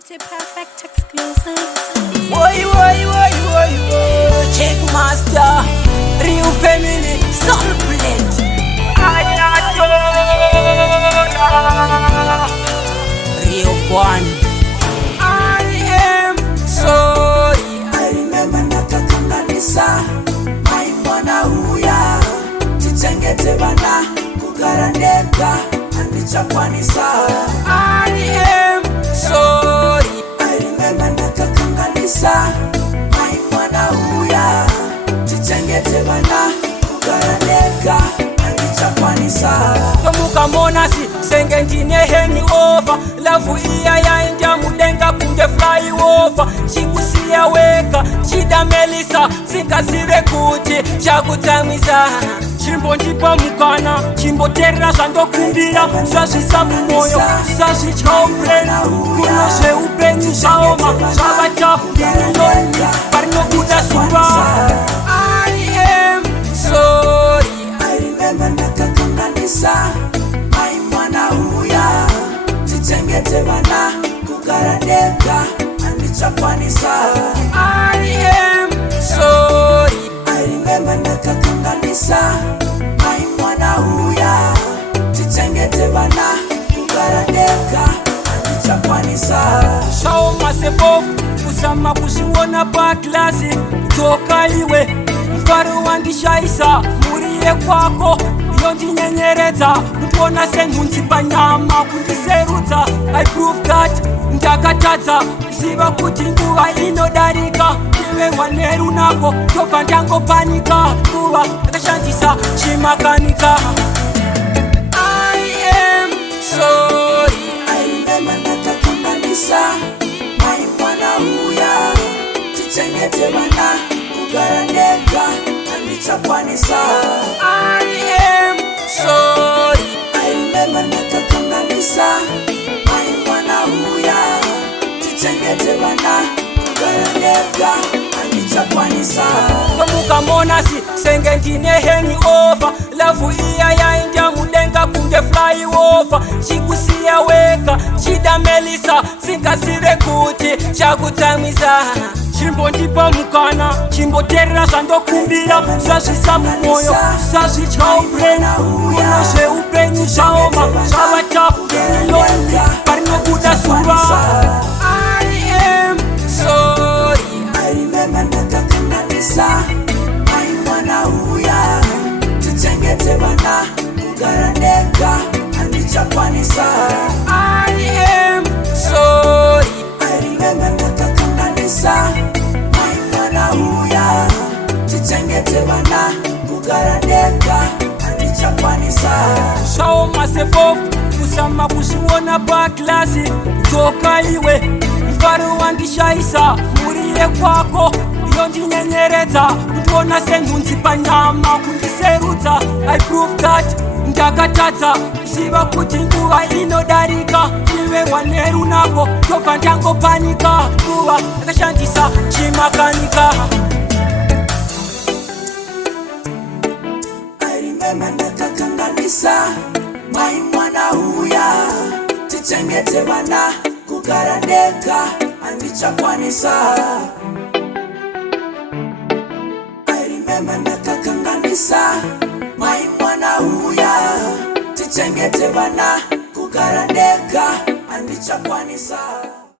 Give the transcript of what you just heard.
Mighty Perfect exclusive. Woi, check master, real family, soul plate. Real one. I am sorry. I remember nakakanganisa maimwana huya tichengete bana kugarandeka andichakwanisa. I am sorry. I remember nakakanganisa maimwana huya tichengete bana kugarandeka andichakwanisa. Tomuka monasi senge ndine heni over lavu iya ya india mudenga kunge fly over chikusiya weka chida melisa singazive kuti chakutamisa chimbo ndipa mukana chimbo terra zvandokumbira zvazvisa mumoyo sazvichaupeni kuno zveupenyu zvaoma zvavatafuirinoni parinobuda zuva. I am sorry. I remember nakakanganisa maimwana huya tichengete bana kugarandeka andichakwanisa. I am sorry. I remember nakakanganisa maimwana huya tichengete bana kugarandeka andichakwanisa. Shaoma sepofu kusama kuzviona paklasi dzoka iwe mfaro wandishaisa muriye kwako yondinyenyeredza kuona senhunzi panyama kundiserudza. I prove that ndakatadza ziva kuti nguva inodarika ive mwaneru nako ndobva ndangopanika nguva ndakashandisa chimakanika. I am sorry. I remember ndakakanganisa maimwana huya tichengete bana kugarandeka andichakwanisa. I am sorry. I remember nakakanganisa maimwana huya tichengete bana kugarandeka andichakwanisa. Tomuka monasi senge ndine heni over lavu iya ya india mudenga kunge fly over chikusiya weka chida melisa singazive kuti chakutamisa chimbo ndipa mukana chimbo terra zvandokumbira zvazvisa mumoyo sazvichaupeni kuno zveupenyu zvaoma zvavatafuirinoni parinobuda zuva. I am sorry. I remember nakakanganisa maimwana huya tichengete bana kugarandeka andichakwanisa. I am sorry. I remember nakakanganisa maimwana huya tichengete bana kugarandeka andichakwanisa. Shaoma sepofu kusama kuzviona paklasi dzoka iwe mfaro wandishaisa muriye kwako yondinyenyeredza kundiona senhunzi panyama kundiserudza. I prove that ndakatadza ziva kuti nguva inodarika ive mwaneru nako ndobva ndangopanika nguva ndakashandisa chimakanika. I remember ndakakanganisa maimwana huya tichengete bana kugarandeka andichakwanisa. I remember ndakakanganisa maimwana huya tichengete bana kugarandeka andichakwanisa.